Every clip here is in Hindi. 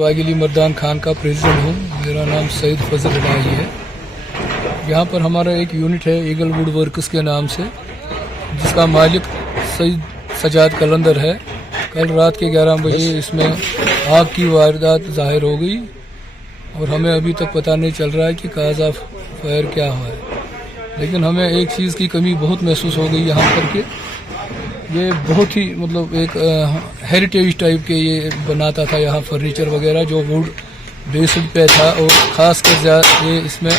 वागिली मर्दान खान का प्रेसिडेंट हूँ। मेरा नाम सईद फजल इलाही है। यहाँ पर हमारा एक यूनिट है ईगल वुड वर्क्स के नाम से, जिसका मालिक सईद सजाद कलंदर है। कल रात के 11 बजे इसमें आग की वारदात जाहिर हो गई और हमें अभी तक पता नहीं चल रहा है कि काज ऑफ फायर क्या हुआ है। लेकिन हमें एक चीज़ की कमी बहुत महसूस हो गई यहाँ पर कि ये बहुत ही मतलब एक हेरिटेज टाइप के ये बनाता था यहाँ फर्नीचर वगैरह जो वुड बेस्ड पे था, और ख़ास कर ये इसमें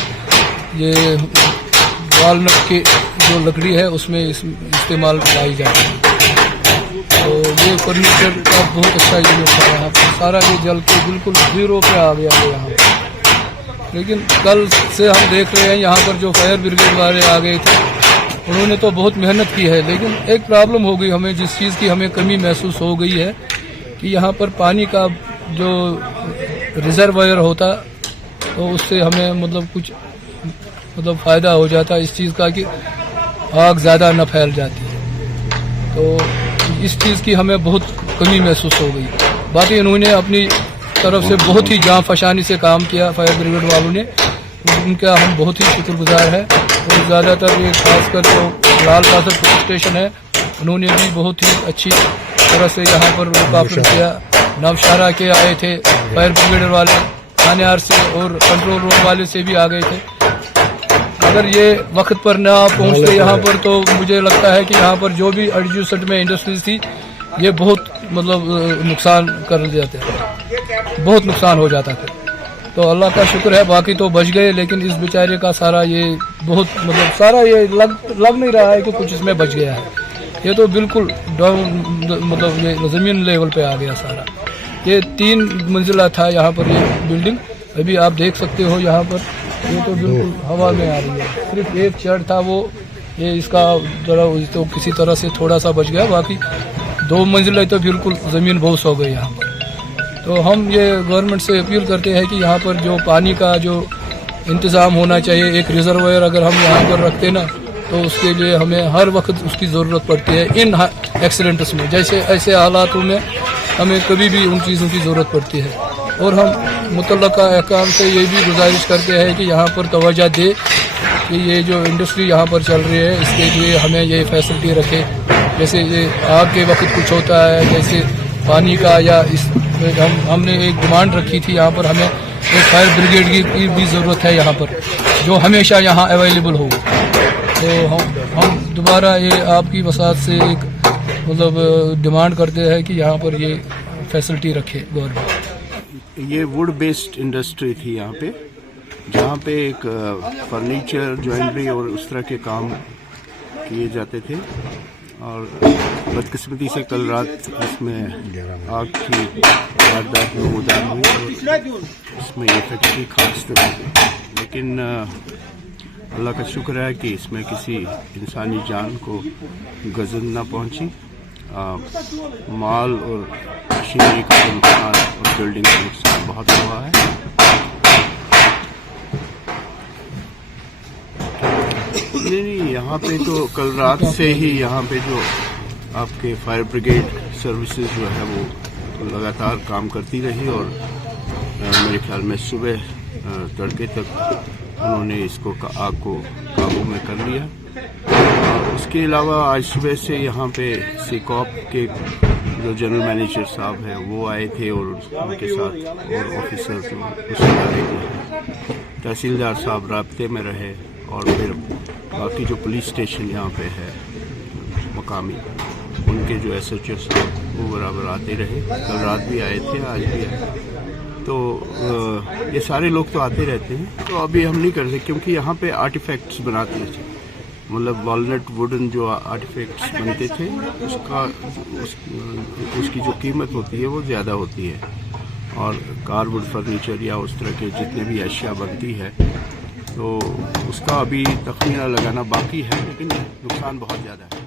ये वालनट की जो लकड़ी है उसमें इस्तेमाल लाई जाती है। तो ये फर्नीचर का बहुत अच्छा यूज था यहाँ पर। सारा ये जल के बिल्कुल जीरो पे आ गया है यहाँ पर। लेकिन कल से हम देख रहे हैं यहाँ पर जो फायर ब्रिगेड वाले आ गए थे, उन्होंने तो बहुत मेहनत की है। लेकिन एक प्रॉब्लम हो गई हमें, जिस चीज़ की हमें कमी महसूस हो गई है कि यहाँ पर पानी का जो रिजर्वायर होता तो उससे हमें मतलब कुछ मतलब फ़ायदा हो जाता इस चीज़ का कि आग ज़्यादा न फैल जाती है। तो इस चीज़ की हमें बहुत कमी महसूस हो गई। बाकी इन्होंने अपनी तरफ से बहुत ही जान फशानी से काम किया, फायर ब्रिगेड वालों ने, उनका हम बहुत ही शुक्रगुजार है। और ज़्यादातर ये खासकर जो लाल कासर पुलिस स्टेशन है, उन्होंने भी बहुत ही अच्छी तरह से यहाँ पर काफिल किया। नवशारा के आए थे फायर ब्रिगेड वाले, थानेदार से और कंट्रोल रूम वाले से भी आ गए थे। अगर ये वक्त पर ना पहुँचते यहाँ पर तो मुझे लगता है कि यहाँ पर जो भी एडजस्टमेंट में इंडस्ट्रीज थी ये बहुत मतलब नुकसान कर जाते, बहुत नुकसान हो जाता था। तो अल्लाह का शुक्र है, बाकी तो बच गए। लेकिन इस बेचारे का सारा ये बहुत मतलब सारा ये लग नहीं रहा है कि कुछ इसमें बच गया है। ये तो बिल्कुल डाउन मतलब ये ज़मीन लेवल पे आ गया सारा। ये 3 मंजिला था यहाँ पर ये बिल्डिंग, अभी आप देख सकते हो यहाँ पर ये तो बिल्कुल हवा में आ रही है। सिर्फ एक शेड था वो, ये इसका जरा तो किसी तरह से थोड़ा सा बच गया, बाकी 2 मंजिला तो बिल्कुल ज़मीन बोस हो गई यहाँ पर। तो हम ये गवर्नमेंट से अपील करते हैं कि यहाँ पर जो पानी का जो इंतज़ाम होना चाहिए, एक रिजर्वायर अगर हम यहाँ पर रखते ना तो उसके लिए हमें हर वक्त उसकी ज़रूरत पड़ती है। इन एक्सीडेंट्स में जैसे ऐसे हालातों में हमें कभी भी उन चीज़ों की ज़रूरत पड़ती है। और हम मुतल्लका अहकाम से ये भी गुजारिश करते हैं कि यहाँ पर तवज्जो दे कि ये जो इंडस्ट्री यहाँ पर चल रही है इसके लिए हमें ये फैसिलिटी रखे। जैसे ये आग के वक्त कुछ होता है, जैसे पानी का, या इस हमने एक डिमांड रखी थी यहाँ पर हमें एक फायर ब्रिगेड की भी ज़रूरत है यहाँ पर, जो हमेशा यहाँ अवेलेबल हो। तो हम दोबारा ये आपकी वसात से एक मतलब डिमांड करते हैं कि यहाँ पर ये फैसिलिटी रखे गवर्नमेंट। ये वुड बेस्ड इंडस्ट्री थी यहाँ पे, जहाँ पे एक फर्नीचर, ज्वेलरी और उस तरह के काम किए जाते थे। और बदकिस्मती से कल रात इसमें आग की वारदात नमूदार हुई और इसमें ये फैक्ट्री खास तरह। लेकिन अल्लाह का शुक्र है कि इसमें किसी इंसानी जान को गज़न न पहुंची। माल और मशीनरी का नुकसान और बिल्डिंग का नुकसान बहुत हुआ है। नहीं, यहाँ पे तो कल रात से ही यहाँ पे जो आपके फायर ब्रिगेड सर्विसेज जो है वो लगातार काम करती रही और मेरे ख्याल में सुबह तड़के तक उन्होंने इसको आग को काबू में कर लिया। उसके अलावा आज सुबह से यहाँ पे सीकॉप के जो जनरल मैनेजर साहब हैं वो आए थे और उनके साथ और ऑफिसर उस इदारे के तहसीलदार साहब राब्ते में रहे। और फिर बाकी जो पुलिस स्टेशन यहाँ पे है मकामी, उनके जो SHO साहब वो बराबर आते रहे। कल रात भी आए थे, आज भी आए। तो ये सारे लोग तो आते रहते हैं। तो अभी हम नहीं कर सकते क्योंकि यहाँ पे आर्टिफैक्ट्स बनाते थे, मतलब वॉलनट वुडन जो आर्टिफैक्ट्स बनते थे उसकी जो कीमत होती है वो ज़्यादा होती है। और कारवुड फर्नीचर या उस तरह के जितने भी अशिया बनती है तो उसका अभी तखमीना लगाना बाकी है, लेकिन नुकसान बहुत ज़्यादा है।